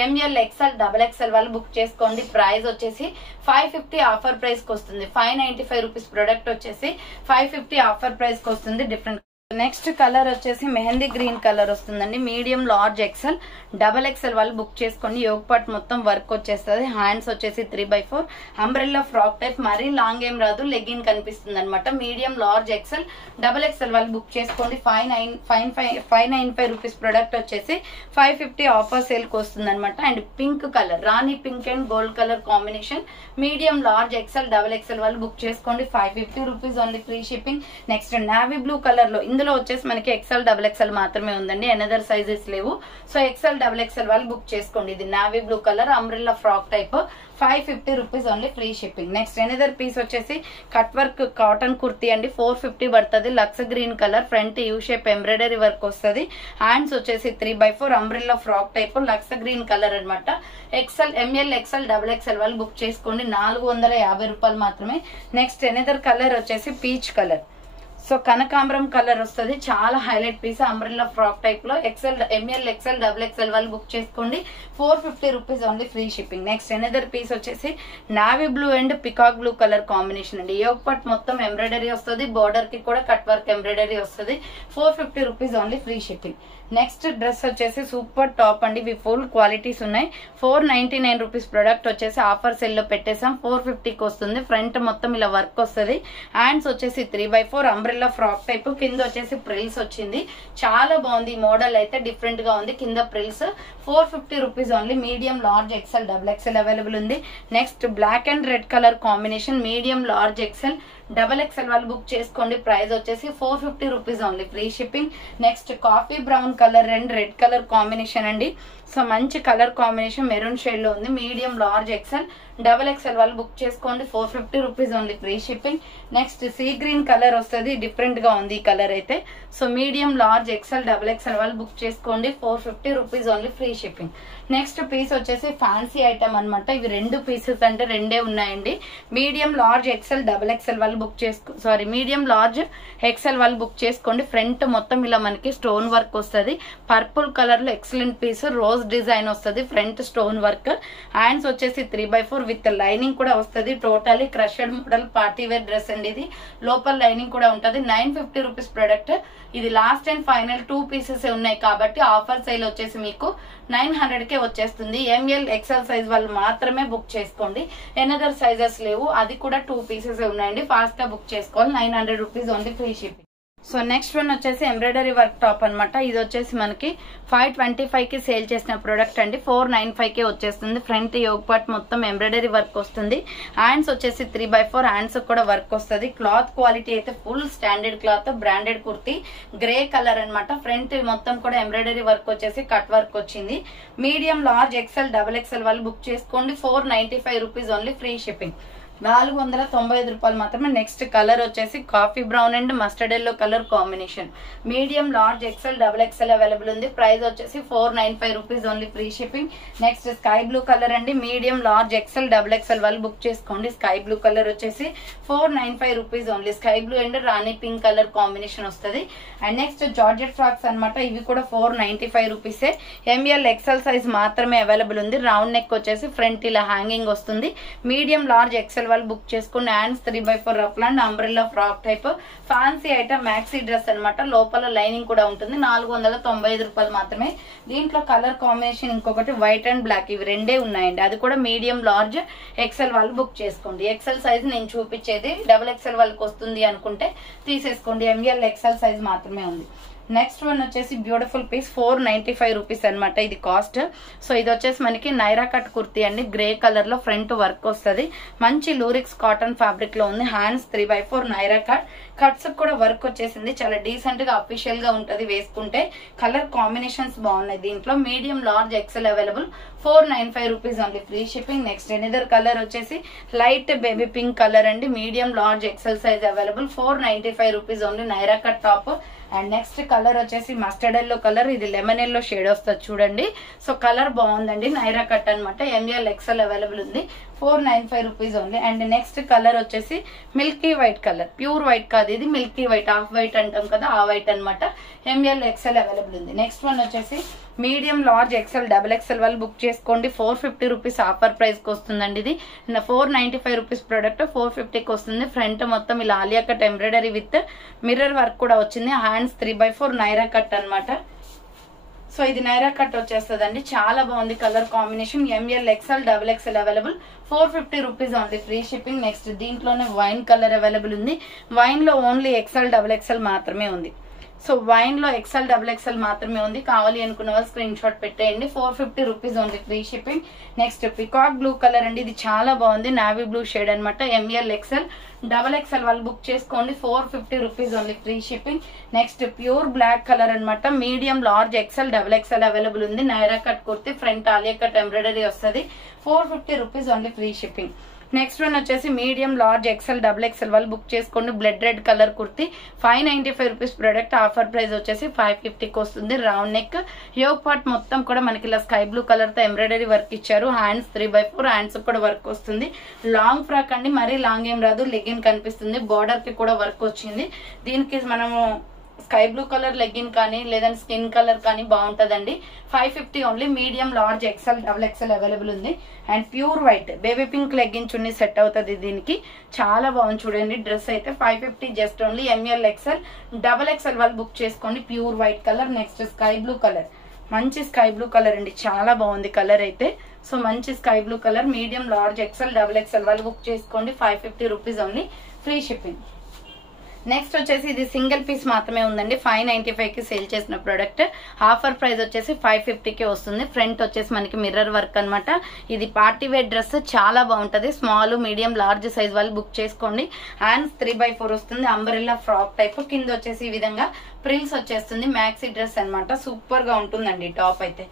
ML XL XXL వాళ్ళు బుక్ చేసుకోండి. ప్రైస్ వచ్చేసి 550 ఆఫర్ ప్రైస్ కి వస్తుంది. 595 రూపీస్ ప్రోడక్ట్ వచ్చేసి 550 ఆఫర్ ప్రైస్ కి వస్తుంది. డిఫరెంట్. నెక్స్ట్ కలర్ వచ్చేసి మెహందీ గ్రీన్ కలర్ వస్తుందండి. మీడియం లార్జ్ XL XXL వాళ్ళు బుక్ చేసుకోండి. యోగ్ పార్ట్ మొత్తం వర్క్ వచ్చేస్తుంది. హ్యాండ్స్ వచ్చేసి 3/4 అంబ్రెల్లా ఫ్రాక్ టైప్. మరీ లాంగ్ ఏం రాదు. లెగ్గిన్ కనిపిస్తుంది అనమాట. మీడియం లార్జ్ XL XXL వాళ్ళు బుక్ చేసుకోండి. 595 రూపీస్ ప్రొడక్ట్ వచ్చేసి 550 ఆఫర్ సేల్ కి వస్తుంది అనమాట. అండ్ పింక్ కలర్ రాణి pink and gold colour combination. Medium large XL XXL వాళ్ళు బుక్ చేసుకోండి. 550 rupees only. Free shipping. Next navy blue colour లో ఇందులో వచ్చేసి మనకి XL XXL మాత్రమే ఉందండి. అనదర్ సైజెస్ లేవు. సో XL XXL వాళ్ళు బుక్ చేసుకోండి. ఇది navy blue colour umbrella frock type. 550 rupees only. Free shipping. Next another piece వచ్చేసి కట్ వర్క్ కాటన్ కుర్తీ అండి. 450 పడుతుంది. Lux green colour. Front U shape embroidery work వస్తుంది. హ్యాండ్స్ వచ్చేసి 3/4 umbrella frock type. Lux green colour అనమాట. ML XL XXL వాళ్ళు book చేసుకోండి. 450 రూపాయలు మాత్రమే. నెక్స్ట్ అనదర్ కలర్ వచ్చేసి పీచ్ కలర్. సో కనకాంబరం కలర్ వస్తుంది. చాలా highlight piece. Umbrella frock type లో ML XL XXL వాళ్ళు బుక్ చేసుకోండి. 450 rupees only. Free shipping. Next another piece వచ్చేసి navy blue and peacock blue colour combination అండి. యోగ్ పార్ట్ మొత్తం ఎంబ్రాయిడరీ వస్తుంది. బార్డర్ కి కూడా కట్ వర్క్ ఎంబ్రాయిడరీ వస్తుంది. 450 rupees only. Free shipping. Next dress వచ్చేసి సూపర్ టాప్ అండి. ఇవి ఫుల్ క్వాలిటీస్ ఉన్నాయి. 499 రూపీస్ ప్రొడక్ట్ వచ్చేసి ఆఫర్ సెల్ లో పెట్టేసాం. 450కి వస్తుంది. ఫ్రంట్ మొత్తం ఇలా వర్క్ వస్తుంది. హ్యాండ్స్ వచ్చేసి 3/4 అంబ్రెల్లా ఫ్రాక్ టైప్. కింద వచ్చేసి ప్రిల్స్ వచ్చింది. చాలా బాగుంది. ఈ మోడల్ అయితే డిఫరెంట్ గా ఉంది. కింద frills. 450 rupees only. Medium large XL XXL available ఉంది. Next black and red colour combination. Medium large XL XXL వాళ్ళు బుక్ చేసుకోండి. ప్రైస్ వచ్చేసి 450 rupees only. Free shipping. Next coffee brown colour and red colour combination అండి. So మంచి colour combination maroon shade లో ఉంది. Medium large XL XXL వాళ్ళు book చేసుకోండి. 450 rupees only. Free shipping. Next sea green colour వస్తుంది. Different గా ఉంది ఈ కలర్ అయితే. So medium large XL XXL వాళ్ళు బుక్ చేసుకోండి. 450 rupees only. Free shipping. Next piece వచ్చేసి ఫ్యాన్సీ ఐటమ్ అనమాట. ఇవి 2 పీసెస్ అంటే 2 ఉన్నాయండి. మీడియం లార్జ్ XL XXL వాళ్ళు బుక్ మీడియం లార్జ్ XL వాళ్ళు బుక్ చేసుకోండి. ఫ్రంట్ మొత్తం ఇలా మనకి స్టోన్ వర్క్ వస్తుంది. పర్పుల్ కలర్ లో ఎక్సలెంట్ పీస్. రోజ్ డిజైన్ వస్తుంది. Front stone work. హ్యాండ్స్ వచ్చేసి 3/4 విత్ లైనింగ్ కూడా వస్తుంది. Totally crushed model party wear dress అండి. ఇది లోపల లైనింగ్ కూడా ఉంటుంది. 950 రూపీస్ ప్రొడక్ట్. ఇది లాస్ట్ అండ్ ఫైనల్ 2 పీసెస్ ఉన్నాయి కాబట్టి ఆఫర్ సేల్ వచ్చేసి మీకు 900కే వచ్చేస్తుంది. ML XL సైజ్ వాళ్ళు మాత్రమే బుక్ చేసుకోండి. ఎనదర్ సైజెస్ లేవు. అది కూడా 2 పీసెస్ ఉన్నాయండి. ఫాస్ట్ గా బుక్ చేసుకోవాలి. 900 rupees only. Free shipping. So next one వచ్చేసి ఎంబ్రాయిడరీ వర్క్ టాప్ అనమాట. ఇది వచ్చేసి మనకి 525 కి సేల్ చేసిన ప్రోడక్ట్ అండి. 495 కే వచ్చేస్తుంది. ఫ్రంట్ యోగ్ పార్ట్ మొత్తం ఎంబ్రాయిడరీ వర్క్ వస్తుంది. హ్యాండ్స్ వచ్చేసి 3/4 హ్యాండ్స్ కూడా వర్క్ వస్తుంది. క్లాత్ క్వాలిటీ అయితే full standard cloth, branded kurti, grey colour అనమాట. ఫ్రంట్ మొత్తం కూడా ఎంబ్రాయిడరీ వర్క్ వచ్చేసి కట్ వర్క్ వచ్చింది. మీడియం, లార్జ్, ఎక్సెల్, XXL వాళ్ళు బుక్ చేసుకోండి. 495 రూపీస్ ఓన్లీ, ఫ్రీ షిప్పింగ్. 495 రూపాయలు మాత్రమే. నెక్స్ట్ కలర్ వచ్చేసి coffee brown and mustard yellow colour combination. Medium, large, XXL, XXL available ఉంది. ప్రైస్ వచ్చేసి 495 rupees only, free shipping. Next sky blue colour అండి. Medium, large, XXL, XXL వాళ్ళు book చేసుకోండి. Sky blue colour వచ్చేసి 495 rupees only. Sky blue and Rani pink colour combination వస్తుంది. And next georgette frocks అనమాట. ఇవి కూడా 495 రూపీసే. ML, XL సైజ్ మాత్రమే అవైలబుల్ ఉంది. రౌండ్ నెక్ వచ్చేసి ఫ్రంట్ ఇలా హ్యాంగింగ్ వస్తుంది. మీడియం, లార్జ్, XL వాళ్ళు బుక్ చేసుకుని. Hands 3/4 rough and umbrella frock type fancy item, maxi dress అనమాట. లోపల లైనింగ్ కూడా ఉంటుంది. 495 రూపాయలు మాత్రమే. దీంట్లో కలర్ కాంబినేషన్ ఇంకొకటి వైట్ అండ్ బ్లాక్, ఇవి రెండే ఉన్నాయండి. అది కూడా మీడియం, లార్జ్, XL వాళ్ళు బుక్ చేసుకోండి. XL సైజ్ నేను చూపించేది, XXL వాళ్ళకి వస్తుంది అనుకుంటే తీసేసుకోండి. ML, XL సైజ్ మాత్రమే ఉంది. నెక్స్ట్ వన్ వచ్చేసి బ్యూటిఫుల్ పీస్, 495 రూపీస్ అనమాట ఇది కాస్ట్. సో ఇది వచ్చేసి మనకి నైరా కట్ కుర్తీ అండి. గ్రే కలర్ లో ఫ్రంట్ వర్క్ వస్తుంది. మంచి లూరిక్స్ కాటన్ ఫ్యాబ్రిక్ లో ఉంది. హ్యాండ్స్ 3/4 నైరా కట్, కట్స్ కూడా వర్క్ వచ్చేసింది. చాలా డీసెంట్ గా అఫీషియల్ గా ఉంటది వేసుకుంటే. కలర్ కాంబినేషన్స్ బాగున్నాయి దీంట్లో. Medium, large, XL available. 495 rupees only, free shipping. Next another colour వచ్చేసి లైట్ బేబీ పింక్ కలర్ అండి. Medium, large, XL size available. 495 rupees only. Naira cut top. And next colour వచ్చేసి mustard yellow colour. ఇది lemon yellow shade వస్తుంది చూడండి. So colour బాగుందండి. Naira cut అనమాట. ML, XL available ఉంది. 495 rupees only. And next colour వచ్చేసి milky white colour. Pure white కాదు ఇది, మిల్కీ వైట్, హాఫ్ వైట్ అంటాం కదా, ఆ వైట్ అనమాట. ML, XL అవైలబుల్ ఉంది. నెక్స్ట్ వన్ వచ్చేసి మీడియం, లార్జ్, XL, XXL వాళ్ళు బుక్ చేసుకోండి. 450 రూపీస్ ఆఫర్ ప్రైస్ కి వస్తుందండి. ఇది 495 రూపీస్ ప్రోడక్ట్ 450కి వస్తుంది. ఫ్రంట్ మొత్తం ఇలా Alia cut embroidery with mirror work కూడా వచ్చింది. హ్యాండ్స్ 3/4 నైరా కట్ అనమాట. సో ఇది నైరా కట్ వచ్చేస్తుందండి. చాలా బాగుంది colour combination. ML, XL, XXL available. 450 rupees only, free shipping. Next దీంట్లోనే వైన్ కలర్ అవైలబుల్ ఉంది. వైన్ లో ఓన్లీ XL, XXL మాత్రమే ఉంది. సో వైన్ లో XL, XXL మాత్రమే ఉంది. కావాలి అనుకున్న వాళ్ళు స్క్రీన్ షాట్ పెట్టేయండి. 450 rupees only, free shipping. Next peacock blue colour అండి. ఇది చాలా బాగుంది. నావీ బ్లూ షేడ్ అనమాట. ML, XL, XXL వాళ్ళు బుక్ చేసుకోండి. 450 rupees only, free shipping. Next pure black colour అనమాట. Medium, large, XL, XXL available ఉంది. Naira cut kurti, front Alia cut embroidery వస్తుంది. 450 rupees only, free shipping. Next one వచ్చేసి మీడియం, లార్జ్, XL, XXL వాళ్ళు book చేసుకోండి. Blood red colour kurti, 595 rupees product. Offer price వచ్చేసి 550కి వస్తుంది. Round neck, Yog part మొత్తం కూడా మనకి ఇలా స్కై బ్లూ కలర్ తో ఎంబ్రాయిడరీ వర్క్ ఇచ్చారు. హ్యాండ్స్ 3/4 హ్యాండ్స్ కూడా వర్క్ వస్తుంది. లాంగ్ ఫ్రాక్ అండి, మరీ లాంగ్ ఏం రాదు. లెగిన్ కనిపిస్తుంది. బార్డర్ కి కూడా వర్క్ వచ్చింది. దీనికి మనము స్కై బ్లూ కలర్ లెగ్గిన్ కానీ లేదంటే స్కిన్ కలర్ కానీ బాగుంటదండి. 550 only. Medium, large, XL, XXL available ఉంది. And pure white baby pink legging chunni set అవుతుంది దీనికి. చాలా బాగుంది చూడండి డ్రెస్ అయితే. 550 just only. ML, XL, XXL వాళ్ళు బుక్ చేసుకోండి. Pure white colour. Next sky blue colour, మంచి స్కై బ్లూ కలర్ అండి. చాలా బాగుంది కలర్ అయితే. సో మంచి sky blue colour. Medium, large, XL, XXL వాళ్ళు బుక్ చేసుకోండి. 550 rupees only, free shipping. Next వచ్చేసి ఇది సింగిల్ పీస్ మాత్రమే ఉందండి. 595 కి సేల్ చేసిన ప్రోడక్ట్. ఆఫర్ ప్రైస్ వచ్చేసి 550కి వస్తుంది. ఫ్రంట్ వచ్చేసి మనకి మిర్రర్ వర్క్ అనమాట. ఇది పార్టీ వేర్ డ్రెస్, చాలా బాగుంటది. స్మాల్, మీడియం, లార్జ్ సైజ్ వాళ్ళు బుక్ చేసుకోండి. హ్యాండ్స్ 3/4 వస్తుంది. Umbrella frock type. కింద వచ్చేసి ఈ విధంగా ప్రిల్స్ వచ్చేస్తుంది. మ్యాక్సీ డ్రెస్ అనమాట. సూపర్ గా ఉంటుందండి టాప్ అయితే.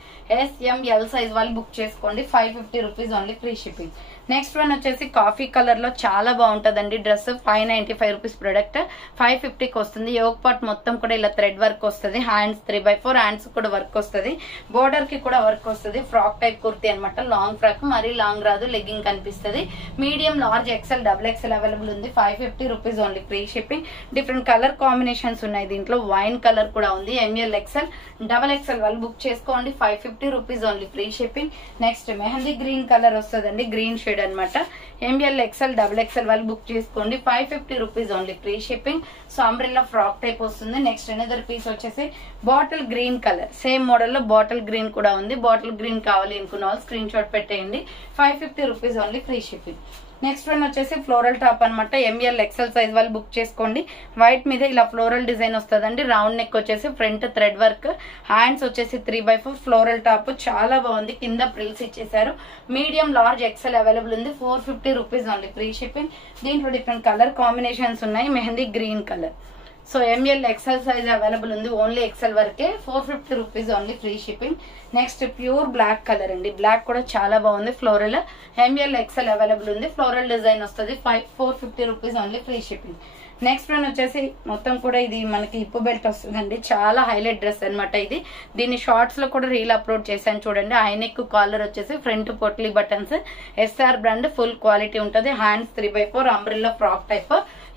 SML సైజ్ వాళ్ళు బుక్ చేసుకోండి. 550 rupees only, free shipping. Next one వచ్చేసి కాఫీ కలర్ లో చాలా బాగుంటదండి డ్రెస్. 595 రూపీస్ ప్రొడక్ట్ 550కి వస్తుంది. యోగ్ పార్ట్ మొత్తం కూడా ఇలా థ్రెడ్ వర్క్ వస్తుంది. హ్యాండ్స్ 3/4 హ్యాండ్స్ కూడా వర్క్ వస్తుంది. బోర్డర్ కి కూడా వర్క్ వస్తుంది. ఫ్రాక్ టైప్ కుర్తీ అనమాట. లాంగ్ ఫ్రాక్, మరీ లాంగ్ రాదు. లెగ్గింగ్ కనిపిస్తుంది. Medium, large, XL, XXL available ఉంది. 550 rupees only, free shipping. Different colour combinations ఉన్నాయి దీంట్లో. వైన్ కలర్ కూడా ఉంది. ML, XL, XXL వాళ్ళు బుక్ చేసుకోండి. 550 rupees only, free shipping. Next mehndi green colour వస్తుందండి. గ్రీన్ షేడ్ అనమాట. ML, XL, XXL వాళ్ళు బుక్ చేసుకోండి. 550 rupees only, free shipping. So umbrella frock type వస్తుంది. నెక్స్ట్ అనదర్ పీస్ వచ్చేసి bottle green colour. Same model లో bottle green కూడా ఉంది. Bottle green కావాలి అనుకున్న వాళ్ళు స్క్రీన్ షాట్ పెట్టేయండి. 550 rupees only, free shipping. Next one వచ్చేసి ఫ్లోరల్ టాప్ అనమాట. ఎంఎల్ ఎక్సెల్ సైజ్ వాళ్ళు బుక్ చేసుకోండి. వైట్ మీద ఇలా ఫ్లోరల్ డిజైన్ వస్తుందండి. రౌండ్ నెక్ వచ్చేసి ఫ్రంట్ థ్రెడ్ వర్క్, హ్యాండ్స్ వచ్చేసి 3x4 ఫ్లోరల్ టాప్. చాలా బాగుంది. కింద ప్రిల్స్ ఇచ్చేసారు. మీడియం లార్జ్ ఎక్సెల్ అవైలబుల్ ఉంది. 450 రూపీస్ ఓన్లీ ఫ్రీ షిప్పింగ్. దీంట్లో డిఫరెంట్ కలర్ కాంబినేషన్స్ ఉన్నాయి. Mehndi green colour. So M L XL size available ఉంది. ఓన్లీ ఎక్సెల్ వరకే. 450 rupees only free shipping. Next pure black colour అండి. బ్లాక్ కూడా చాలా బాగుంది. ఫ్లోరల్ ఎంఎల్ ఎక్సెల్ అవైలబుల్ ఉంది. ఫ్లోరల్ డిజైన్ వస్తుంది. 450 rupees only free shipping. Next one వచ్చేసి మొత్తం కూడా ఇది మనకి హిప్ బెల్ట్ వస్తుందండి. చాలా హైలైట్ డ్రెస్ అనమాట ఇది. దీన్ని షార్ట్స్ లో కూడా రీల్ అప్లోడ్ చేశాను చూడండి. ఐనెక్ కాలర్ వచ్చేసి front potli buttons. S R brand full quality ఉంటుంది. Hands 3x4 umbrella frock type.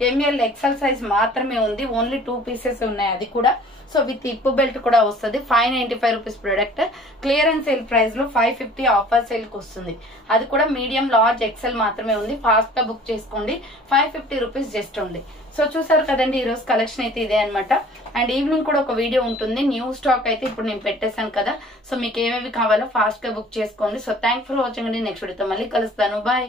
M L XL size మాత్రమే ఉంది. ఓన్లీ 2 పీసెస్ ఉన్నాయి. అది కూడా సో విత్ హిప్ బెల్ట్ కూడా వస్తుంది. 595 rupees product. Clearance sale price లో 550 ఆఫర్ సేల్ కి వస్తుంది. అది కూడా మీడియం లార్జ్ ఎక్సెల్ మాత్రమే ఉంది. ఫాస్ట్ గా బుక్ చేసుకోండి. 550 రూపీస్ జస్ట్ ఉంది. సో చూసారు కదండి, ఈ రోజు కలెక్షన్ అయితే ఇదే అనమాట. అండ్ ఈవినింగ్ కూడా ఒక వీడియో ఉంటుంది. న్యూ స్టాక్ అయితే ఇప్పుడు నేను పెట్టేశాను కదా. సో మీకు ఏమేమి కావాలో ఫాస్ట్ గా బుక్ చేసుకోండి. సో థ్యాంక్ ఫర్ వాచింగ్ అండి. నెక్స్ట్ వీడియోతో మళ్ళీ కలుస్తాను. బాయ్.